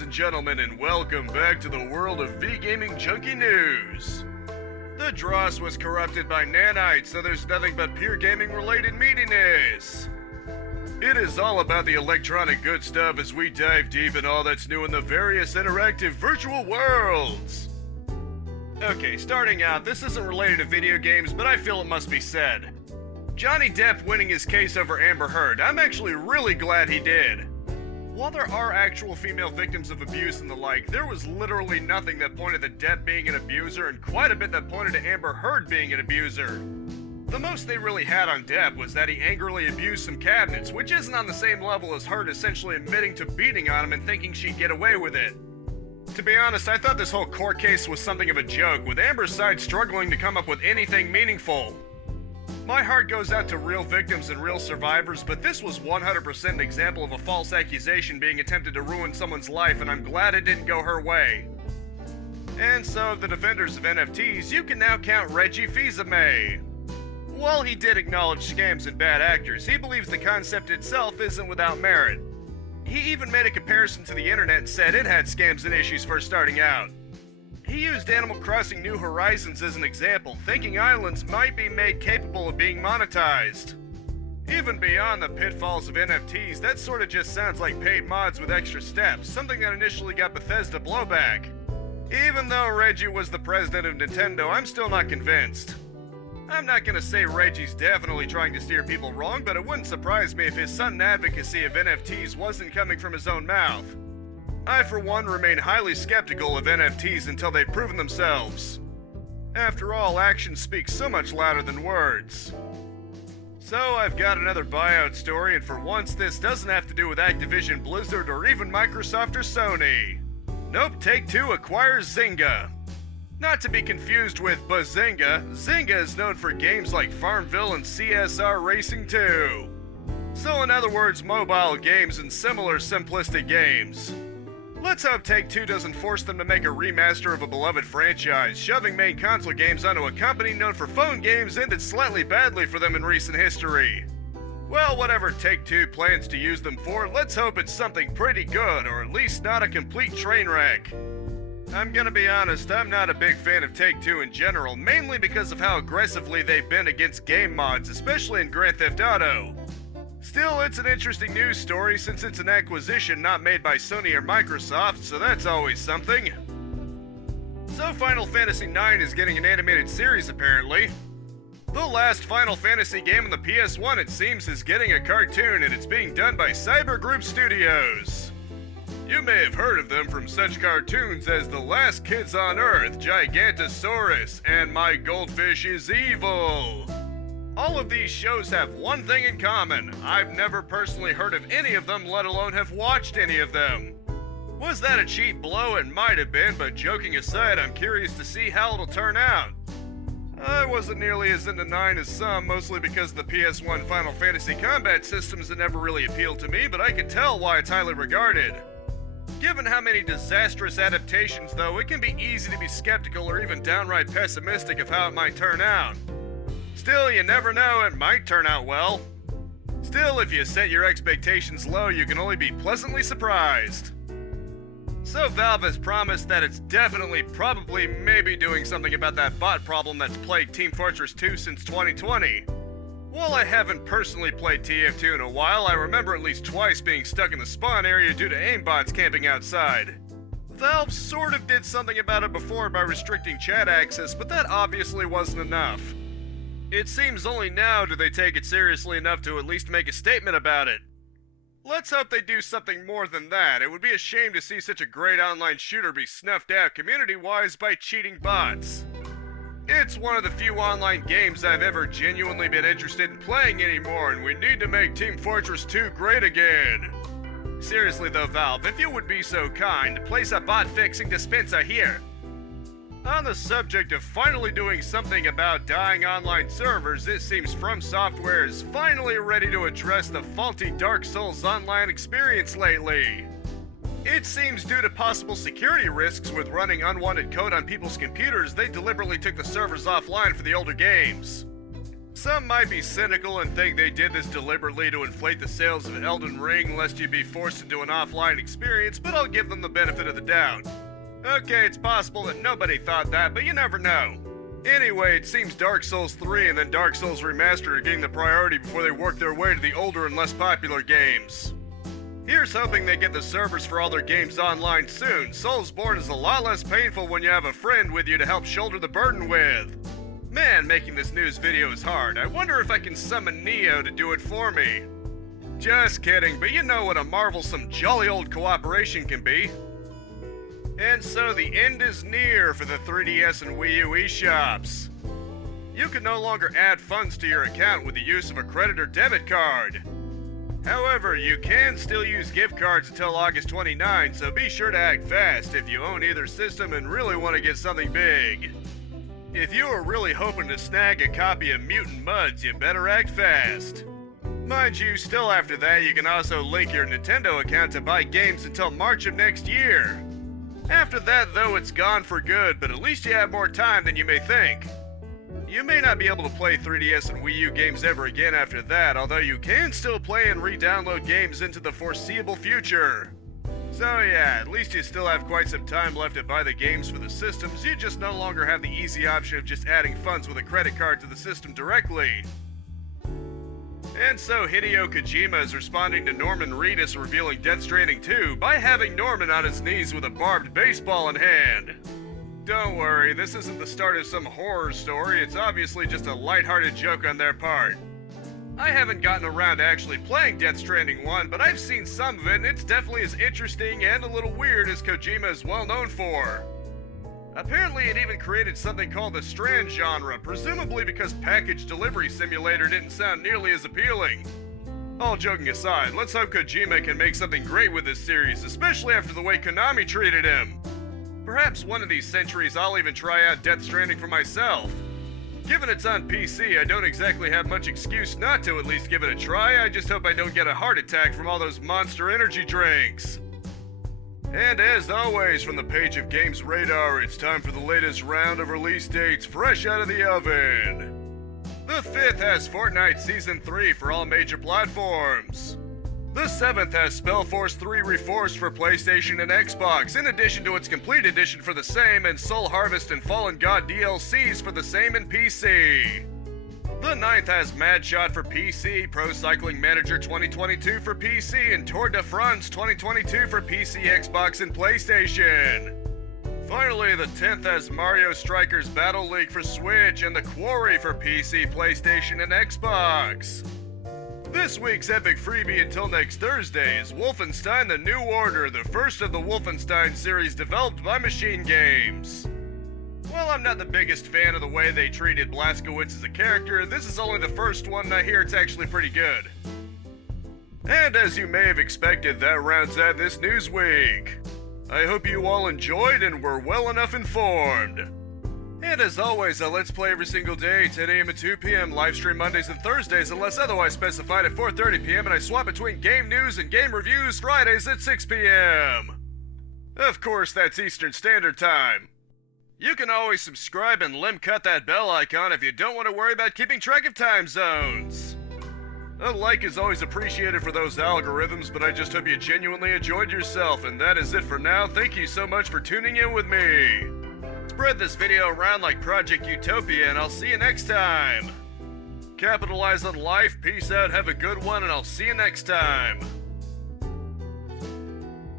ladies and gentlemen, and welcome back to the world of V-Gaming Junkie News. The dross was corrupted by nanites, so there's nothing but pure gaming-related meatiness. It is all about the electronic good stuff as we dive deep in all that's new in the various interactive virtual worlds. Okay, starting out, this isn't related to video games, but I feel it must be said. Johnny Depp winning his case over Amber Heard, I'm actually really glad he did. While there are actual female victims of abuse and the like, there was literally nothing that pointed to Depp being an abuser and quite a bit that pointed to Amber Heard being an abuser. The most they really had on Depp was that he angrily abused some cabinets, which isn't on the same level as Heard essentially admitting to beating on him and thinking she'd get away with it. To be honest, I thought this whole court case was something of a joke, with Amber's side struggling to come up with anything meaningful. My heart goes out to real victims and real survivors, but this was 100% an example of a false accusation being attempted to ruin someone's life, and I'm glad it didn't go her way. And so, the defenders of NFTs, you can now count Reggie Filsaime. While he did acknowledge scams and bad actors, he believes the concept itself isn't without merit. He even made a comparison to the internet and said it had scams and issues first starting out. He used Animal Crossing New Horizons as an example, thinking islands might be made capable of being monetized. Even beyond the pitfalls of NFTs, that sorta just sounds like paid mods with extra steps, something that initially got Bethesda blowback. Even though Reggie was the president of Nintendo, I'm still not convinced. I'm not gonna say Reggie's definitely trying to steer people wrong, but it wouldn't surprise me if his sudden advocacy of NFTs wasn't coming from his own mouth. I, for one, remain highly skeptical of NFTs until they've proven themselves. After all, actions speak so much louder than words. So, I've got another buyout story, and for once this doesn't have to do with Activision Blizzard or even Microsoft or Sony. Nope, Take Two acquires Zynga. Not to be confused with Bazynga, Zynga is known for games like Farmville and CSR Racing 2. So in other words, mobile games and similar simplistic games. Let's hope Take-Two doesn't force them to make a remaster of a beloved franchise, shoving main console games onto a company known for phone games ended slightly badly for them in recent history. Well, whatever Take-Two plans to use them for, let's hope it's something pretty good, or at least not a complete train wreck. I'm gonna be honest, I'm not a big fan of Take-Two in general, mainly because of how aggressively they've been against game mods, especially in Grand Theft Auto. Still, it's an interesting news story since it's an acquisition not made by Sony or Microsoft, so that's always something. So Final Fantasy IX is getting an animated series apparently. The last Final Fantasy game on the PS1, it seems, is getting a cartoon, and it's being done by Cyber Group Studios. You may have heard of them from such cartoons as The Last Kids on Earth, Gigantosaurus, and My Goldfish is Evil. All of these shows have one thing in common. I've never personally heard of any of them, let alone have watched any of them. Was that a cheap blow? It might have been, but joking aside, I'm curious to see how it'll turn out. I wasn't nearly as into 9 as some, mostly because of the PS1 Final Fantasy combat systems that never really appealed to me, but I can tell why it's highly regarded. Given how many disastrous adaptations, though, it can be easy to be skeptical or even downright pessimistic of how it might turn out. Still, you never know, it might turn out well. Still, if you set your expectations low, you can only be pleasantly surprised. So Valve has promised that it's definitely, probably, maybe doing something about that bot problem that's plagued Team Fortress 2 since 2020. While I haven't personally played TF2 in a while, I remember at least twice being stuck in the spawn area due to aimbots camping outside. Valve sort of did something about it before by restricting chat access, but that obviously wasn't enough. It seems only now do they take it seriously enough to at least make a statement about it. Let's hope they do something more than that. It would be a shame to see such a great online shooter be snuffed out community-wise by cheating bots. It's one of the few online games I've ever genuinely been interested in playing anymore, and we need to make Team Fortress 2 great again. Seriously though, Valve, if you would be so kind, place a bot fixing dispenser here. On the subject of finally doing something about dying online servers, it seems From Software is finally ready to address the faulty Dark Souls online experience lately. It seems due to possible security risks with running unwanted code on people's computers, they deliberately took the servers offline for the older games. Some might be cynical and think they did this deliberately to inflate the sales of Elden Ring lest you be forced into an offline experience, but I'll give them the benefit of the doubt. Okay, it's possible that nobody thought that, but you never know. Anyway, it seems Dark Souls 3 and then Dark Souls Remastered are getting the priority before they work their way to the older and less popular games. Here's hoping they get the servers for all their games online soon. Soulsborne is a lot less painful when you have a friend with you to help shoulder the burden with. Man, making this news video is hard. I wonder if I can summon Neo to do it for me. Just kidding, but you know what a marvelsome jolly old cooperation can be. And so the end is near for the 3DS and Wii U eShops. You can no longer add funds to your account with the use of a credit or debit card. However, you can still use gift cards until August 29, so be sure to act fast if you own either system and really want to get something big. If you are really hoping to snag a copy of Mutant Mudds, you better act fast. Mind you, still after that, you can also link your Nintendo account to buy games until March of next year. After that, though, it's gone for good, but at least you have more time than you may think. You may not be able to play 3DS and Wii U games ever again after that, although you can still play and re-download games into the foreseeable future. So yeah, at least you still have quite some time left to buy the games for the systems. You just no longer have the easy option of just adding funds with a credit card to the system directly. And so Hideo Kojima is responding to Norman Reedus revealing Death Stranding 2 by having Norman on his knees with a barbed baseball in hand. Don't worry, this isn't the start of some horror story, it's obviously just a lighthearted joke on their part. I haven't gotten around to actually playing Death Stranding 1, but I've seen some of it and it's definitely as interesting and a little weird as Kojima is well known for. Apparently it even created something called the Strand genre, presumably because Package Delivery Simulator didn't sound nearly as appealing. All joking aside, let's hope Kojima can make something great with this series, especially after the way Konami treated him. Perhaps one of these centuries I'll even try out Death Stranding for myself. Given it's on PC, I don't exactly have much excuse not to at least give it a try. I just hope I don't get a heart attack from all those Monster Energy drinks. And as always, from the page of Games Radar, it's time for the latest round of release dates fresh out of the oven. The 5th has Fortnite Season 3 for all major platforms. The 7th has Spellforce 3 Reforced for PlayStation and Xbox, in addition to its complete edition for the same and Soul Harvest and Fallen God DLCs for the same and PC. The 9th has Mad Shot for PC, Pro Cycling Manager 2022 for PC, and Tour de France 2022 for PC, Xbox, and PlayStation. Finally, the 10th has Mario Strikers Battle League for Switch and The Quarry for PC, PlayStation, and Xbox. This week's epic freebie until next Thursday is Wolfenstein: The New Order, the first of the Wolfenstein series developed by Machine Games. While I'm not the biggest fan of the way they treated Blazkowicz as a character, this is only the first one and I hear it's actually pretty good. And as you may have expected, that rounds out this news week. I hope you all enjoyed and were well enough informed. And as always, I Let's Play every single day, 10 a.m. and 2 p.m, livestream Mondays and Thursdays unless otherwise specified at 4:30 p.m, and I swap between game news and game reviews Fridays at 6 p.m. Of course, that's Eastern Standard Time. You can always subscribe and limb-cut that bell icon if you don't want to worry about keeping track of time zones. A like is always appreciated for those algorithms, but I just hope you genuinely enjoyed yourself, and that is it for now. Thank you so much for tuning in with me. Spread this video around like Project Utopia, and I'll see you next time. Capitalize on life, peace out, have a good one, and I'll see you next time.